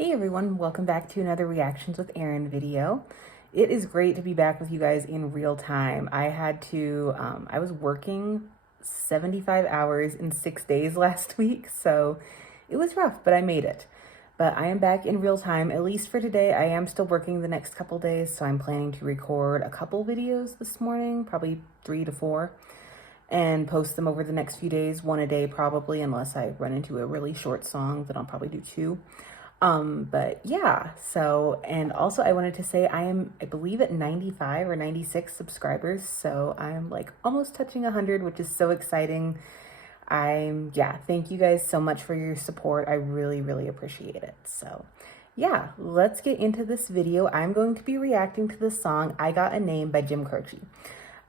Hey everyone, welcome back to another Reactions with Erin video. It is great to be back with you guys in real time. I was working 75 hours in 6 days last week, so it was rough, but I made it. But I am back in real time, at least for today. I am still working the next couple days, so I'm planning to record a couple videos this morning, probably 3 to 4, and post them over the next few days, one a day probably, unless I run into a really short song, then I'll probably do 2. But yeah, and also I wanted to say I believe at 95 or 96 subscribers. So I'm like almost touching 100, which is so exciting. Thank you guys so much for your support. I really, really appreciate it. So yeah, let's get into this video. I'm going to be reacting to the song I Got a Name by Jim Croce.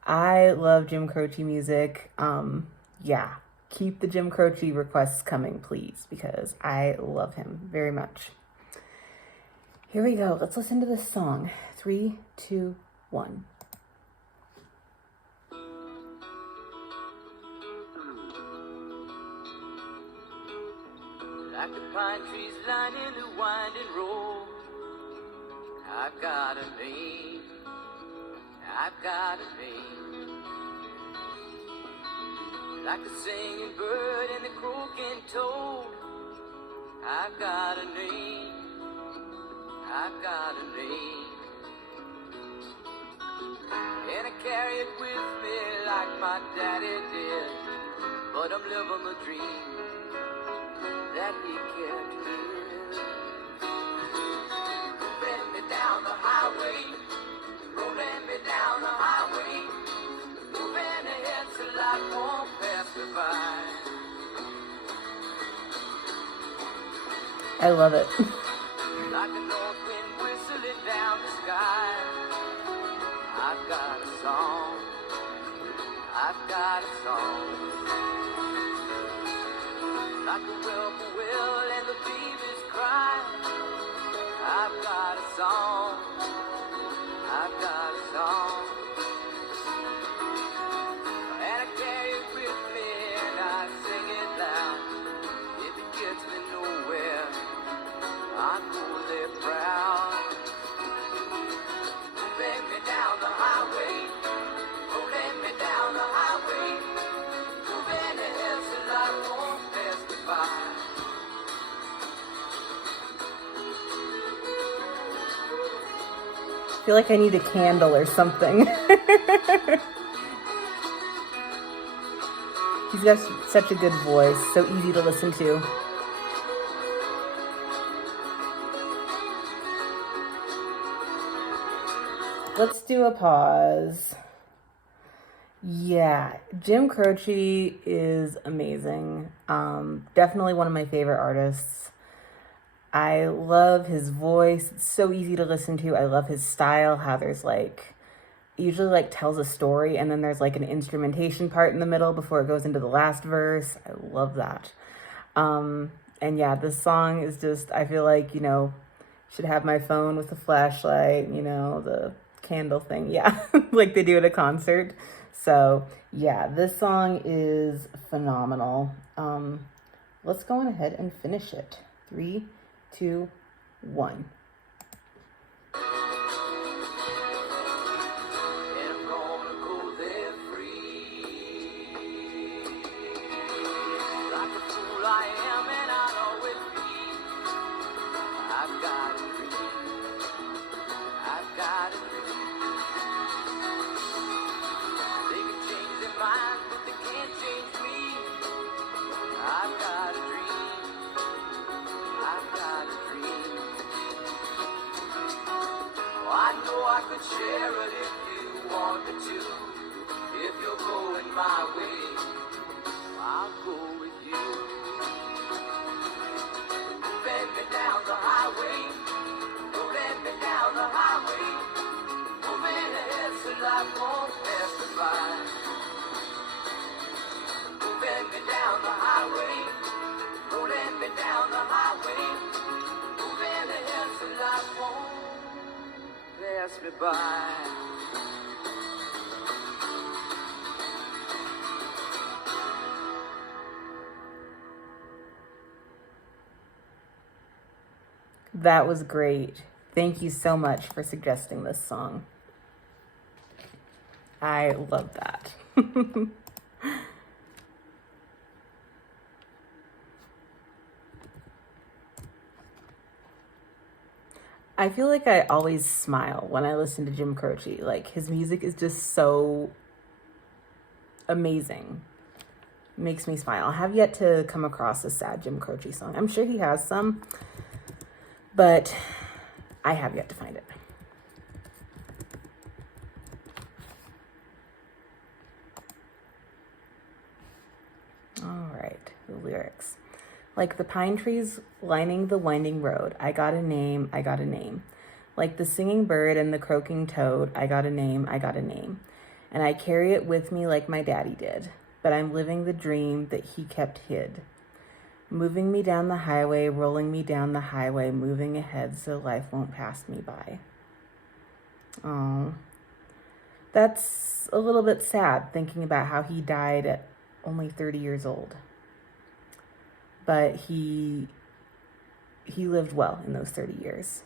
I love Jim Croce music. Keep the Jim Croce requests coming, please, because I love him very much. Here we go. Let's listen to this song. 3, 2, 1. Like the pine trees lining the winding road, I've got a name, I've got a name. Like the singing bird and the croaking toad, I've got a name, I've got a name. And I carry it with me like my daddy did, but I'm living the dream that he kept here. Moving me down the highway, rolling me down the highway, moving ahead so life won't pass me by. I love it. Like a north wind whistling down the sky, I've got a song, I've got a song. Like the whippoorwill and the baby's cry, I've got a song, I've got a song. And I carry it with me and I sing it loud. If it gets me nowhere, I'm fully proud. Moving me down the highway, rolling me down the highway, moving ahead so life won't pass me by. I feel like I need a candle or something. He's got such a good voice, so easy to listen to. Let's do a pause. Yeah, Jim Croce is amazing. Definitely one of my favorite artists. I love his voice. It's so easy to listen to. I love his style, how there's usually tells a story and then there's an instrumentation part in the middle before it goes into the last verse. I love that. And yeah, this song is just, I feel like, should have my phone with the flashlight, the candle thing. Yeah, like they do at a concert. So yeah, this song is phenomenal. Let's go on ahead and finish it. 3, 2, 1. I could share it if you want me to. If you're going my way, I'll go with you. Moving me down the highway, moving me down the highway, moving ahead so life won't pass me by. Moving me down the highway, rolling me down the highway, moving ahead so life won't pass me by. That was great. Thank you so much for suggesting this song. I love that. I feel like I always smile when I listen to Jim Croce. Like, his music is just so amazing. Makes me smile. I have yet to come across a sad Jim Croce song. I'm sure he has some, but I have yet to find it. All right, the lyrics. Like the pine trees lining the winding road, I got a name, I got a name. Like the singing bird and the croaking toad, I got a name, I got a name. And I carry it with me like my daddy did, but I'm living the dream that he kept hid. Moving me down the highway, rolling me down the highway, moving ahead so life won't pass me by. Oh, that's a little bit sad thinking about how he died at only 30 years old. But he lived well in those 30 years.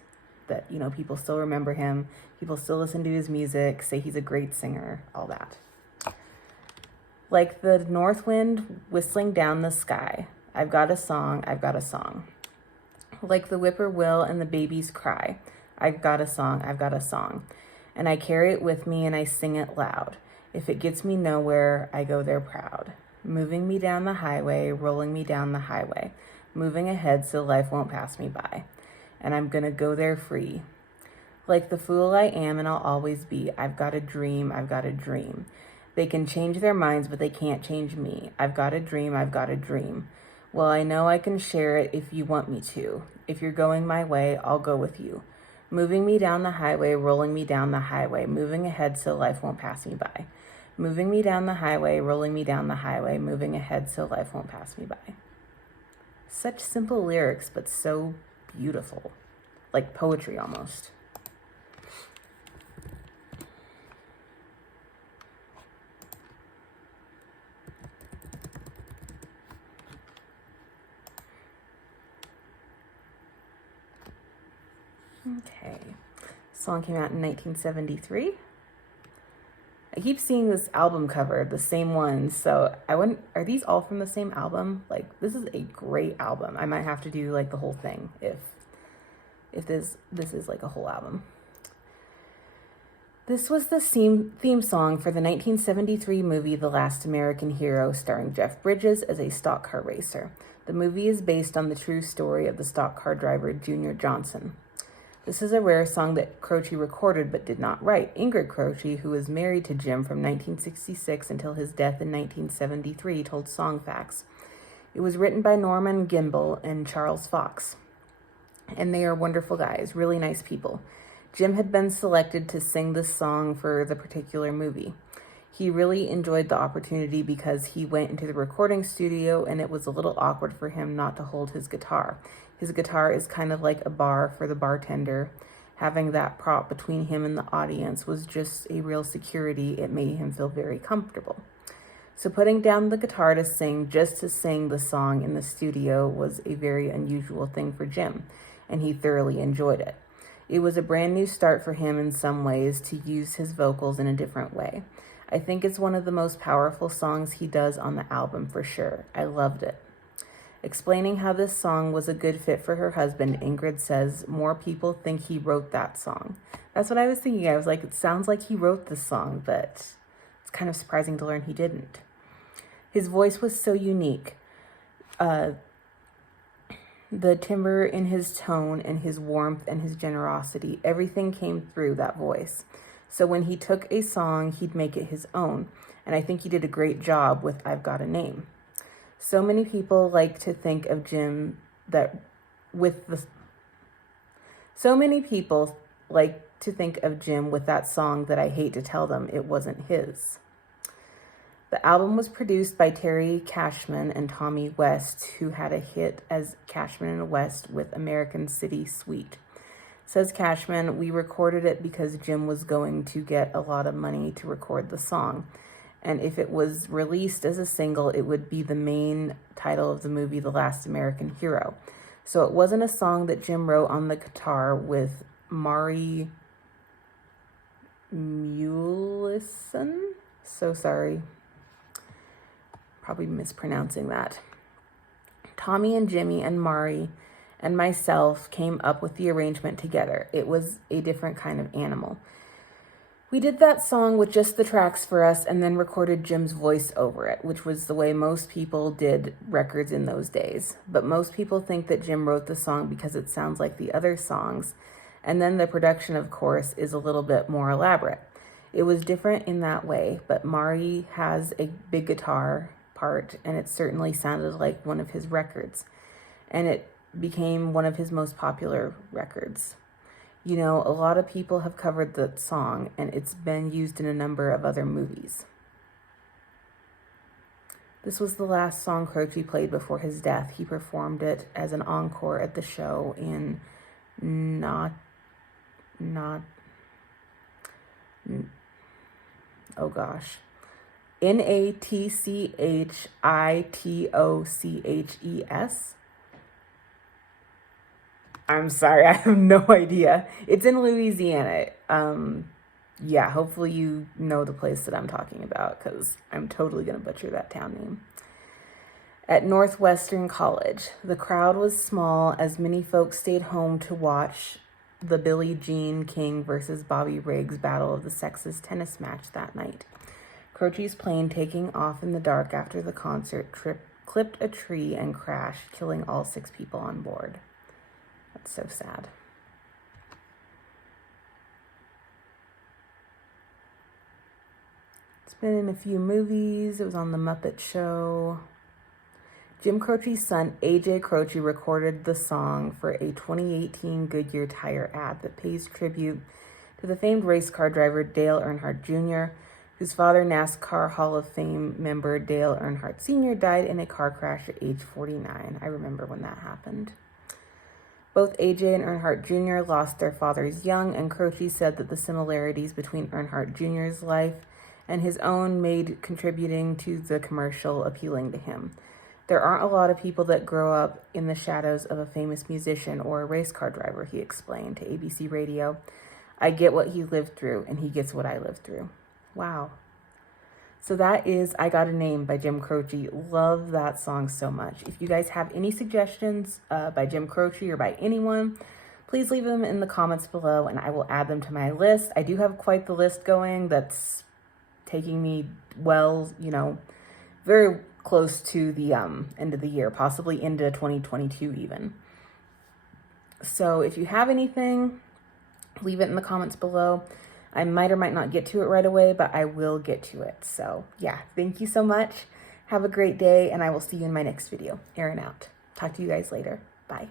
That, you know, people still remember him, people still listen to his music, say he's a great singer, all that. Like the north wind whistling down the sky, I've got a song, I've got a song. Like the whippoorwill and the baby's cry, I've got a song, I've got a song. And I carry it with me and I sing it loud. If it gets me nowhere, I go there proud. Moving me down the highway, rolling me down the highway, moving ahead so life won't pass me by. And I'm gonna go there free. Like the fool I am and I'll always be, I've got a dream, I've got a dream. They can change their minds, but they can't change me. I've got a dream, I've got a dream. Well, I know I can share it if you want me to. If you're going my way, I'll go with you. Moving me down the highway, rolling me down the highway, moving ahead so life won't pass me by. Moving me down the highway, rolling me down the highway, moving ahead so life won't pass me by. Such simple lyrics, but so beautiful. Like poetry almost. Okay. Song came out in 1973. I keep seeing this album cover, the same one, so I wouldn't, are these all from the same album? Like, this is a great album. I might have to do like the whole thing if this is like a whole album. This was the theme song for the 1973 movie The Last American Hero, starring Jeff Bridges as a stock car racer. The movie is based on the true story of the stock car driver Junior Johnson. This is a rare song that Croce recorded but did not write. Ingrid Croce, who was married to Jim from 1966 until his death in 1973, told Songfacts. It was written by Norman Gimbel and Charles Fox, and they are wonderful guys, really nice people. Jim had been selected to sing this song for the particular movie. He really enjoyed the opportunity because he went into the recording studio and it was a little awkward for him not to hold his guitar. His guitar is kind of like a bar for the bartender. Having that prop between him and the audience was just a real security. It made him feel very comfortable. So putting down the guitar to sing, just to sing the song in the studio, was a very unusual thing for Jim, and he thoroughly enjoyed it. It was a brand new start for him in some ways to use his vocals in a different way. I think it's one of the most powerful songs he does on the album for sure. I loved it. Explaining how this song was a good fit for her husband, Ingrid says, more people think he wrote that song. That's what I was thinking. I was like, it sounds like he wrote this song, but it's kind of surprising to learn he didn't. His voice was so unique. The timbre in his tone and his warmth and his generosity, everything came through that voice. So when he took a song, he'd make it his own. And I think he did a great job with I've Got a Name. So many people like to think of Jim with that song that I hate to tell them it wasn't his. The album was produced by Terry Cashman and Tommy West, who had a hit as Cashman and West with American City Suite. Says Cashman, we recorded it because Jim was going to get a lot of money to record the song. And if it was released as a single, it would be the main title of the movie, The Last American Hero. So it wasn't a song that Jim wrote on the guitar with Mari Mulison. So sorry. Probably mispronouncing that. Tommy and Jimmy and Mari and myself came up with the arrangement together. It was a different kind of animal. We did that song with just the tracks for us and then recorded Jim's voice over it, which was the way most people did records in those days. But most people think that Jim wrote the song because it sounds like the other songs, and then the production, of course, is a little bit more elaborate. It was different in that way, but Mari has a big guitar part, and it certainly sounded like one of his records, and it became one of his most popular records. You know, a lot of people have covered the song, and it's been used in a number of other movies. This was the last song Croce played before his death. He performed it as an encore at the show in Natchitoches. I'm sorry, I have no idea. It's in Louisiana. Yeah, hopefully you know the place that I'm talking about, because I'm totally going to butcher that town name. At Northwestern College, the crowd was small as many folks stayed home to watch the Billie Jean King versus Bobby Riggs Battle of the Sexes tennis match that night. Croce's plane, taking off in the dark after the concert, clipped a tree and crashed, killing all 6 people on board. That's so sad. It's been in a few movies. It was on The Muppet Show. Jim Croce's son, AJ Croce, recorded the song for a 2018 Goodyear tire ad that pays tribute to the famed race car driver Dale Earnhardt Jr., whose father, NASCAR Hall of Fame member Dale Earnhardt Sr., died in a car crash at age 49. I remember when that happened. Both AJ and Earnhardt Jr. lost their fathers young, and Croce said that the similarities between Earnhardt Jr.'s life and his own made contributing to the commercial appealing to him. There aren't a lot of people that grow up in the shadows of a famous musician or a race car driver, he explained to ABC Radio. I get what he lived through, and he gets what I lived through. Wow. So that is I Got a Name by Jim Croce. Love that song so much. If you guys have any suggestions by Jim Croce or by anyone, please leave them in the comments below and I will add them to my list. I do have quite the list going that's taking me, well, you know, very close to the end of the year, possibly into 2022 even. So if you have anything, leave it in the comments below. I might or might not get to it right away, but I will get to it. So yeah, thank you so much. Have a great day, and I will see you in my next video. Erin out. Talk to you guys later. Bye.